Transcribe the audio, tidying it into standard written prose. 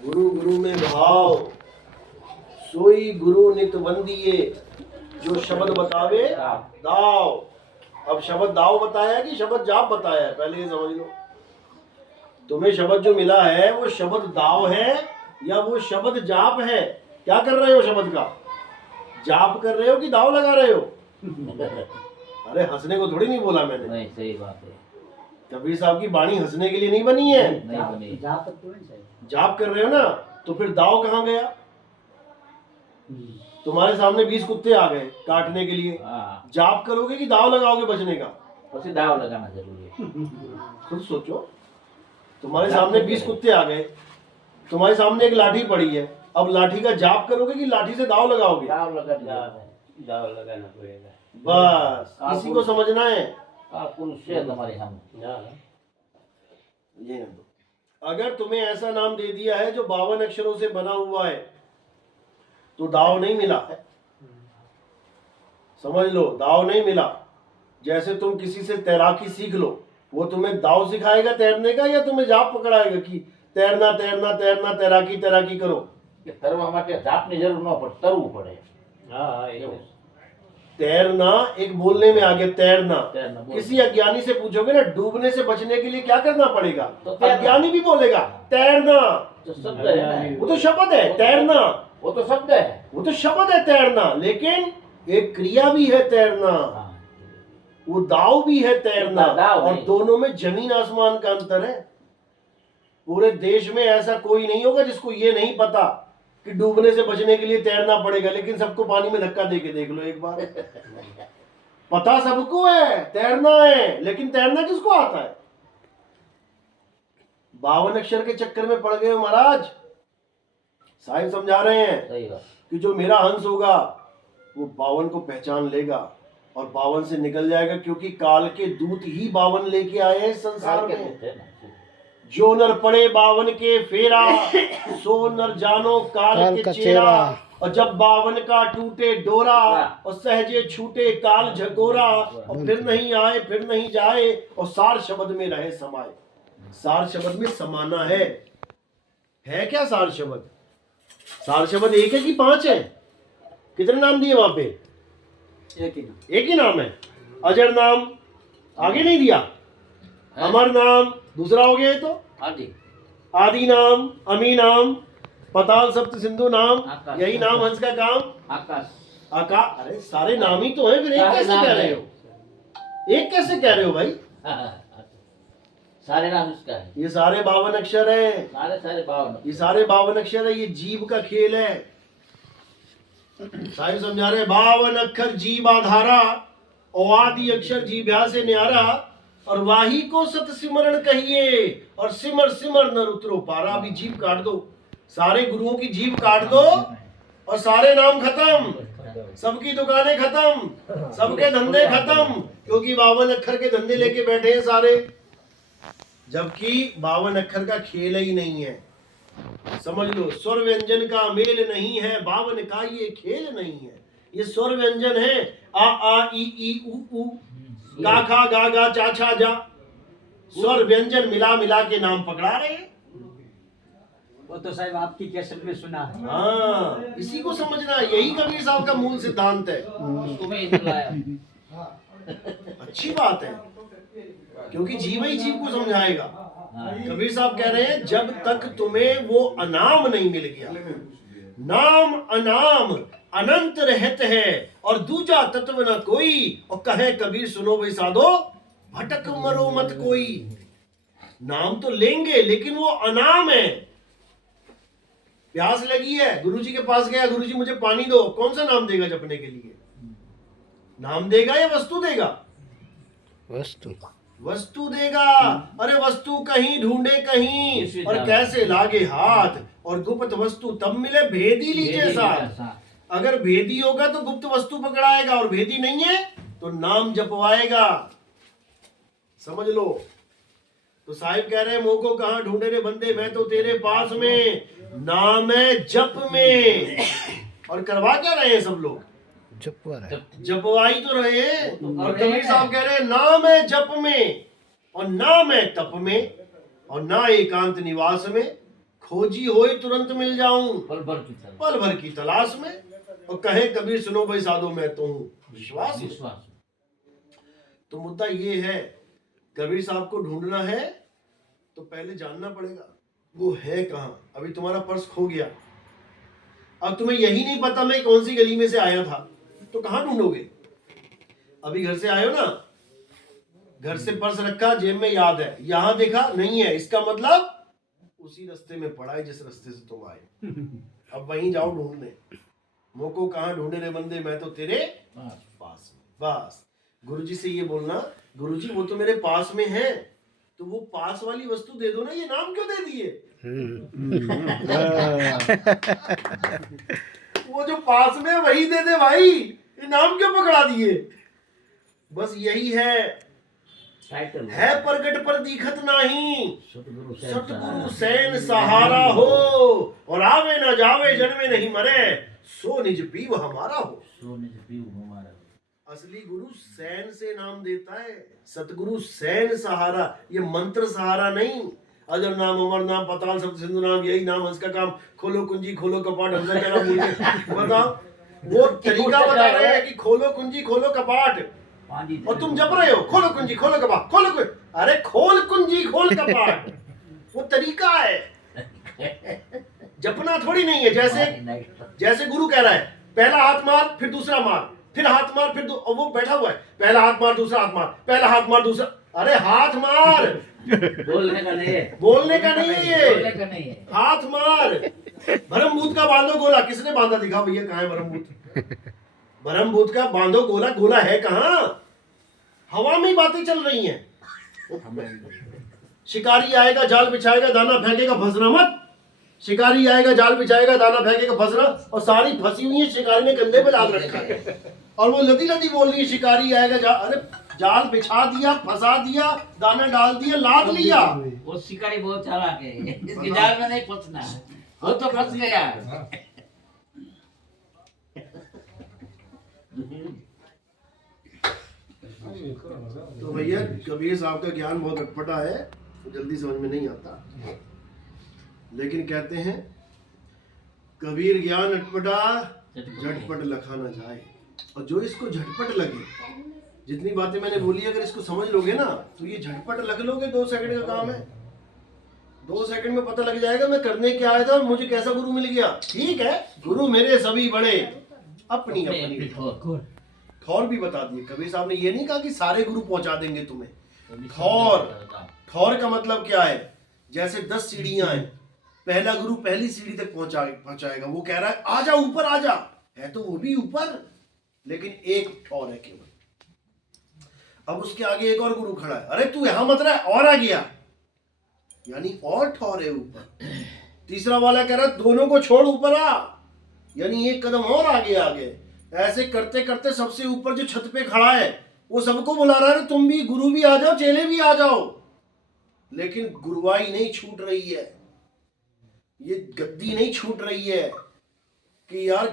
गुरु गुरु में भाव, सोई गुरु नित वंदिए, जो शब्द बतावे दाव। अब शब्द दाव बताया कि शब्द जाप बताया है, पहले ये समझ लो। तुम्हें शब्द जो मिला है वो शब्द दाव है या वो शब्द जाप है? क्या कर रहे हो शब्द का? जाप कर रहे हो कि दाव लगा रहे हो? अरे हंसने को थोड़ी नहीं बोला मैंने। नहीं, सही बात है। कबीर साहब की बाणी हंसने के लिए नहीं बनी है। नहीं बनी। जाप कर रहे हो ना, तो फिर दाव कहाँ गया? तुम्हारे सामने 20 कुत्ते आ गए काटने के लिए, जाप करोगे कि दाव लगाओगे बचने का? उसे दाव लगाना जरूरी है। खुद सोचो, तुम्हारे सामने 20 कुत्ते आ गए, तुम्हारे सामने एक लाठी पड़ी है, अब लाठी का जाप करोगे कि लाठी से दाव लगाओगे? दाव लगाना पड़ेगा। बस इसी को समझना है। हमारे हम ये अगर तुम्हें ऐसा नाम दे दिया है जो 52 अक्षरों से बना हुआ है तो दाव नहीं मिला है। समझ लो, दाव नहीं मिला। जैसे तुम किसी से तैराकी सीख लो, वो तुम्हें दाव सिखाएगा तैरने का या तुम्हें जाप पकड़ाएगा कि तैरना तैरना तैरना तैराकी तैराकी करो? तैरवा માટે જાપની જરૂર ન પડે, તરવું પડે। तैरना एक बोलने में आ गया, तैरना। तैरना किसी अज्ञानी से पूछोगे ना डूबने से बचने के लिए क्या करना पड़ेगा, तो तैरना। अज्ञानी भी बोलेगा तैरना। तो शब्द है ना, वो तो शब्द है तैरना, वो तो शब्द है। वो तो शब्द है तैरना, लेकिन एक क्रिया भी है तैरना, वो दाव भी है तैरना। और दोनों में जमीन आसमान का अंतर है। पूरे देश में ऐसा कोई नहीं होगा जिसको ये नहीं पता कि डूबने से बचने के लिए तैरना पड़ेगा, लेकिन सबको पानी में धक्का देके देख लो एक बार। पता सबको है तैरना है, लेकिन तैरना किसको आता है? 52 अक्षर के चक्कर में पड़ गए हो महाराज। साहिब समझा रहे हैं कि जो मेरा हंस होगा वो 52 को पहचान लेगा और 52 से निकल जाएगा, क्योंकि काल के दूत ही 52 लेके आए हैं संसार में। जो नर पड़े 52 के फेरा, सो नर जानो काल के चेहरा। और जब 52 का टूटे डोरा, और सहजे छूटे काल झकोरा, और फिर नहीं आए फिर नहीं जाए, और सार शब्द में रहे समाये। सार शब्द में समाना है क्या सार शब्द? सार शब्द एक है कि 5 है? कितने नाम दिए वहां पे? एक ही नाम है। अजर नाम आगे नहीं दिया, अमर नाम दूसरा हो गया। तो आदि नाम, अमी नाम, पताल सप्त सिंधु नाम, यही नाम हंस का काम आकाश। अरे सारे नाम ही तो है, फिर एक कैसे कह रहे हो? एक कैसे कह रहे हो भाई? सारे नाम इसका है। ये सारे 52 अक्षर है। सारे 52। ये सारे 52 अक्षर है। ये जीव का खेल है। साहिब समझा रहे 52 अक्षर जीव आधारा, और आदि अक्षर जीव्या से न्यारा, और वाही को सत सिमरण कहिए, और सिमर सिमर नर उतरो पारा। भी जीव काट दो, सारे गुरुओं की जीव काट दो, और सारे नाम खत्म, सबकी दुकानें खत्म, सबके धंधे खत्म, क्योंकि 52 अक्षर के धंधे लेके बैठे हैं सारे, जबकि 52 अक्षर का खेल ही नहीं है। समझ लो, स्वर व्यंजन का मेल नहीं है, 52 का ये खेल नहीं है। ये स्वर व्यंजन है, आ आ ई उ गा खा गा गा चा छा जा। स्वर व्यंजन मिला मिला के नाम पकड़ा रहे हैं। वो तो साहब आपकी कैसेट में सुना है। हाँ, इसी को समझना, यही कबीर साहब का मूल सिद्धांत है। अच्छी बात है, क्योंकि जीव ही जीव को समझाएगा। कबीर साहब कह रहे हैं जब तक तुम्हें वो अनाम नहीं मिल गया, नाम अनाम अनंत रहत है, और दूजा तत्व न कोई, और कहे कबीर सुनो भाई साधो, भटक मरो मत कोई। नाम तो लेंगे लेकिन वो अनाम है। प्यास लगी है, गुरुजी के पास गया, गुरुजी मुझे पानी दो, कौन सा नाम देगा जपने के लिए? नाम देगा या वस्तु देगा? वस्तु देगा। अरे वस्तु कहीं ढूंढे कहीं, और कैसे लागे हाथ, और गुप्त वस्तु तब मिले भेदी लीजिए साथ। अगर भेदी होगा तो गुप्त वस्तु पकड़ाएगा, और भेदी नहीं है तो नाम जपवाएगा। समझ लो। तो साहिब कह रहे हैं मोह को कहां ढूंढे रे बंदे, मैं तो तेरे पास में, नाम है जप में। और करवा क्या रहे हैं सब लोग? जपवाई तो रहे हैं। और कबीर साहब कह रहे हैं नाम है जप में, और नाम है तप में, और ना एकांत निवास में, खोजी होए तुरंत मिल जाऊं, पल भर की तरह पल भर की तलाश में। और कहे कबीर सुनो भाई साधो मैं तो हूँ विश्वास में। विश्वास। तो मुद्दा ये है, कबीर साहब को ढूंढना है तो पहले जानना पड़ेगा वो है कहाँ। अभी तुम्हारा पर्स खो गया, अब तुम्हें यही नहीं पता मैं कौन सी गली में से आया था, तो कहाँ ढूंढोगे? अभी घर से आए हो ना, घर से पर्स रखा, जेब में याद है, यहां देखा नहीं है, इसका मतलब उसी रास्ते में पड़ा है जिस रास्ते से तुम आए। अब वहीं जाओ ढूंढने। मोको कहाँ ढूंढे रे बंदे, मैं तो तेरे पास में। बस गुरुजी से ये बोलना, गुरुजी वो तो मेरे पास में है, तो वो पास वाली वस्तु दे दो ना, ये नाम क्यों दे दिए? वो जो पास में है वही दे दे भाई, ये नाम क्यों पकड़ा दिए? बस यही है, टाइटल है प्रगट पर दिखत नहीं, सतगुरु सतगुरु सैन सहारा हो, और आवे ना जावे जन्मे नहीं मरे, सो निज पीव हमारा हो। सोने से पीऊ हमारा। असली गुरु सैन से नाम देता है, सतगुरु सैन सहारा, ये मंत्र सहारा नहीं। अजर नाम, अमर नाम, पताल सप्त सिंधु नाम, यही नाम हंस का काम, खोलो कुंजी खोलो कपाट, हमसे क्या नाम बताओ। वो तरीका बता रहे हैं कि खोलो कुंजी खोलो कपाट, और तुम जप रहे हो खोलो कुंजी खोलो कपाट, खोलो अरे खोल कुंजी खोल कपाट, वो तरीका है, जपना थोड़ी नहीं है। जैसे गुरु कह रहा है पहला हाथ मार फिर दूसरा मार, फिर हाथ मार फिर और वो बैठा हुआ है, पहला हाथ मार दूसरा हाथ मार, पहला हाथ मार दूसरा, अरे हाथ मार, बोलने का नहीं है, बोलने का नहीं है, बोलने का नहीं है, हाथ मार। भरमभूत का बांधो गोला, किसने बांधा? दिखा भैया कहाँ है भरमभूत? भरमभूत का बांधो गोला, गोला है कहाँ? हवा में बातें चल रही हैं। शिकारी आएगा जाल बिछाएगा दाना फेंकेगा फंसना मत, शिकारी आएगा जाल बिछाएगा दाना फेंकेगा फंसना, और सारी फंसी हुई है, शिकारी ने कंधे पे लाद रखा है, और वो लदी लदी बोल रही है शिकारी आएगा अरे जाल बिछा दिया, फंसा दिया, दाना डाल दिया, लाद लिया। वो शिकारी बहुत चालाक है, इसके जाल में नहीं फंसना, वो तो फंस गया। तो भैया कबीर साहब का ज्ञान बहुत अटपटा है, जल्दी समझ में नहीं आता, लेकिन कहते हैं कबीर ज्ञान अटपटा झटपट लखा न जाए। और जो इसको झटपट लगे, जितनी बातें मैंने बोली अगर इसको समझ लोगे ना, तो ये झटपट लग लोगे, 2 सेकंड का काम है, 2 सेकंड में पता लग जाएगा मैं करने क्या आया था और मुझे कैसा गुरु मिल गया। ठीक है, गुरु मेरे सभी बड़े, अपनी अपनी ठौर भी बता दिए। कबीर साहब ने ये नहीं कहा कि सारे गुरु पहुंचा देंगे तुम्हें। ठौर का मतलब क्या है? जैसे 10 सीढ़ियां हैं, पहला गुरु पहली सीढ़ी तक पहुंचाएगा, वो कह रहा है आ जा ऊपर आ जा, है तो वो भी ऊपर, लेकिन एक ठौर है केवल। अब उसके आगे एक और गुरु खड़ा है, अरे तू यहां मत रहा, और आ गया, यानी और ठौर है ऊपर। तीसरा वाला कह रहा है दोनों को छोड़ ऊपर आ, यानी एक कदम और आगे आगे। ऐसे करते करते सबसे ऊपर जो छत पे खड़ा है वो सबको बुला रहा है, तुम भी गुरु भी आ जाओ, चेले भी आ जाओ, लेकिन गुरुवाई नहीं छूट रही है, ये गद्दी नहीं छूट रही है कि यार